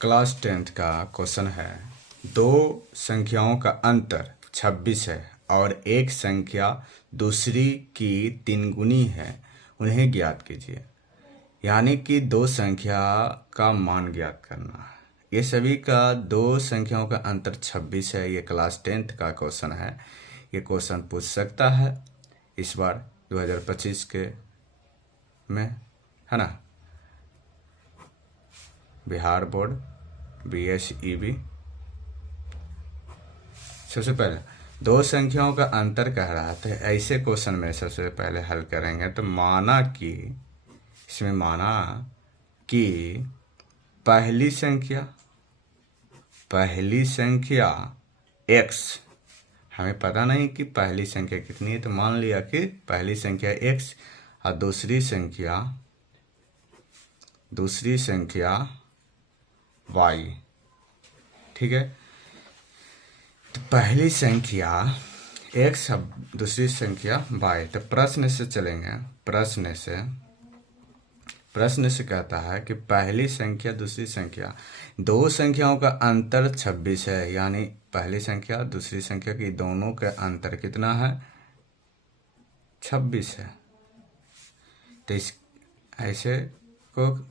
Class 10th का question है। दो संख्याओं का अंतर 26 है और एक संख्या दूसरी की 3 गुनी है, उन्हें ज्ञात कीजिए। यानी कि दो संख्या का मान ज्ञात करना है। ये सभी का दो संख्याओं का अंतर 26 है। ये क्लास 10th का क्वेश्चन है। ये क्वेश्चन पूछ सकता है इस बार 2025 के में, है ना। Bihar board BSEB। सबसे पहले दो संख्याओं का अंतर कह रहा था। ऐसे क्वेश्चन में सबसे पहले हल करेंगे तो माना कि इसमें माना कि पहली संख्या x, हमें पता नहीं कि पहली संख्या कितनी है, तो मान लिया कि पहली संख्या x और दूसरी संख्या y। ठीक है, तो पहली संख्या x और दूसरी संख्या y। तो प्रश्न से चलेंगे। प्रश्न से कहता है कि पहली संख्या दूसरी संख्या, दो संख्याओं का अंतर 26 है। यानी पहली संख्या दूसरी संख्या की दोनों का अंतर कितना है? 26 है। तो इस ऐसे को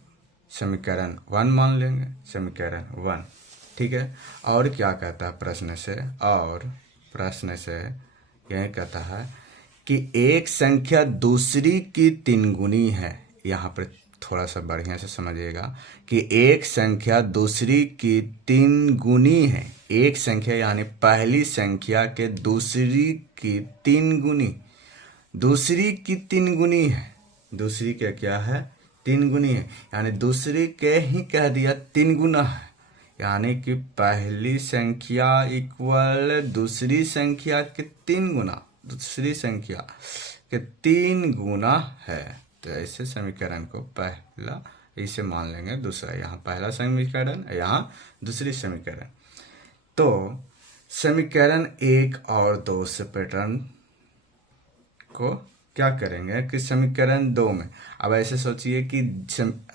समीकरण 1 मान लेंगे, समीकरण 1। ठीक है। और क्या कहता है प्रश्न से यह कहता है कि एक संख्या दूसरी की 3 गुनी है। यहाँ पर थोड़ा सा बढ़िया से समझिएगा कि एक संख्या दूसरी की 3 गुनी है। एक संख्या यानी पहली संख्या के दूसरी की 3 गुनी, दूसरी की 3 गुनी है। दूसरी के क्या है? 3 गुनी है। यानी दूसरी के ही कह दिया 3 गुना है। यानी कि पहली संख्या इक्वल दूसरी संख्या के 3 गुना, दूसरी संख्या के 3 गुना है। तो ऐसे समीकरण को पहला इसे मान लेंगे, दूसरा यहाँ पहला समीकरण, यहाँ दूसरी समीकरण। तो समीकरण 1 और 2 से पैटर्न को क्या करेंगे कि समीकरण 2 में अब ऐसे सोचिए कि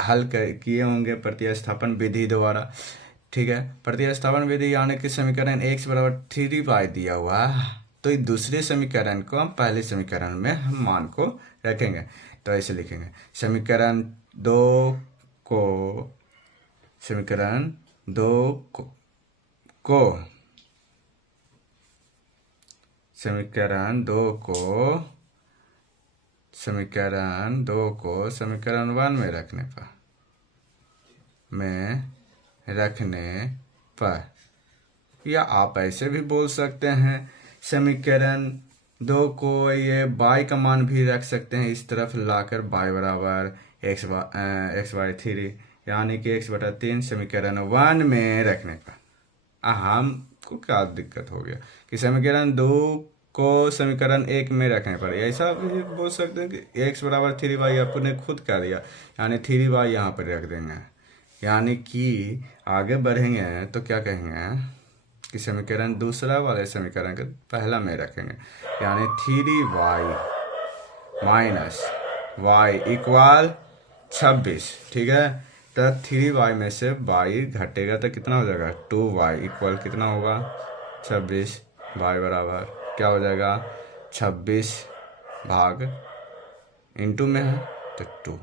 हल किए होंगे प्रतिस्थापन विधि द्वारा। ठीक है, प्रतिस्थापन विधि यानी कि समीकरण x बराबर 3y दिया हुआ है, तो इस दूसरे समीकरण को हम पहले समीकरण में हम मान को रखेंगे। तो ऐसे लिखेंगे समीकरण 2 को समीकरण 2 को समीकरण 1 में रखने पर या आप ऐसे भी बोल सकते हैं समीकरण 2 को ये y का मान भी रख सकते हैं इस तरफ लाकर, y बराबर x/3 यानी कि x/3 समीकरण 1 में रखने पर। हमको क्या दिक्कत हो गया कि समीकरण 2 को समीकरण 1 में रखने पर ऐसा भी बोल सकते हैं कि x बराबर 3y आपने खुद कर दिया, यानी 3y यहाँ पर रख देंगे। यानी कि आगे बढ़ेंगे तो क्या कहेंगे कि समीकरण दूसरा वाले समीकरण के पहला में रखेंगे, यानी 3y माइनस y इक्वल 26। ठीक है, तो 3y में से y घटेगा तो कितना हो जाएगा? 2y इक्वल कितना होगा? 26। y बराबर क्या हो जाएगा? 26 भाग इंटू में है तो 2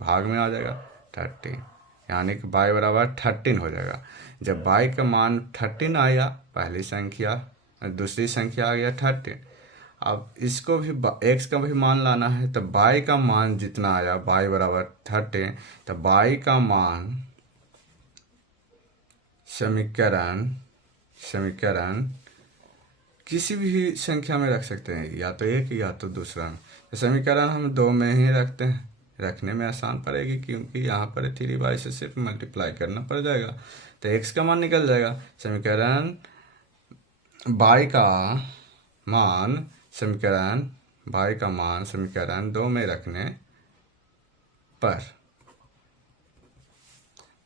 भाग में आ जाएगा 13, यानी कि y बराबर 13 हो जाएगा। जब y का मान 13 आया, पहली संख्या दूसरी संख्या आ गया 13। अब इसको भी x का भी मान लाना है, तो y का मान जितना आया y बराबर 13, तो y का मान समीकरण किसी भी संख्या में रख सकते हैं, या तो एक या तो दूसरा में। तो समीकरण हम 2 में ही रखते हैं, रखने में आसान पड़ेगी क्योंकि यहाँ पर 3y से सिर्फ मल्टीप्लाई करना पड़ जाएगा तो x का मान निकल जाएगा। समीकरण y का मान समीकरण 2 में रखने पर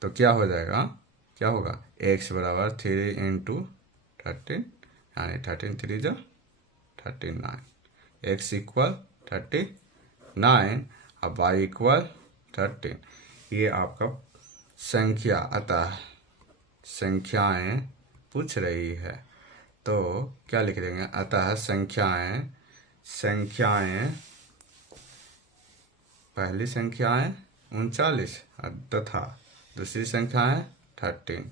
तो क्या हो जाएगा? क्या होगा? x बराबर 3 इंटू 13, यानी 13 3 जा 39, x इक्वल 39 अब y इक्वल 13। ये आपका संख्या अतः संख्याएं पूछ रही है, तो क्या लिख देंगे, अतः संख्याएं पहली संख्याएं 39 तथा दूसरी संख्याएं 13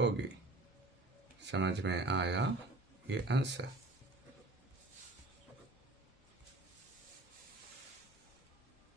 होगी। समझ में आया ये आंसर।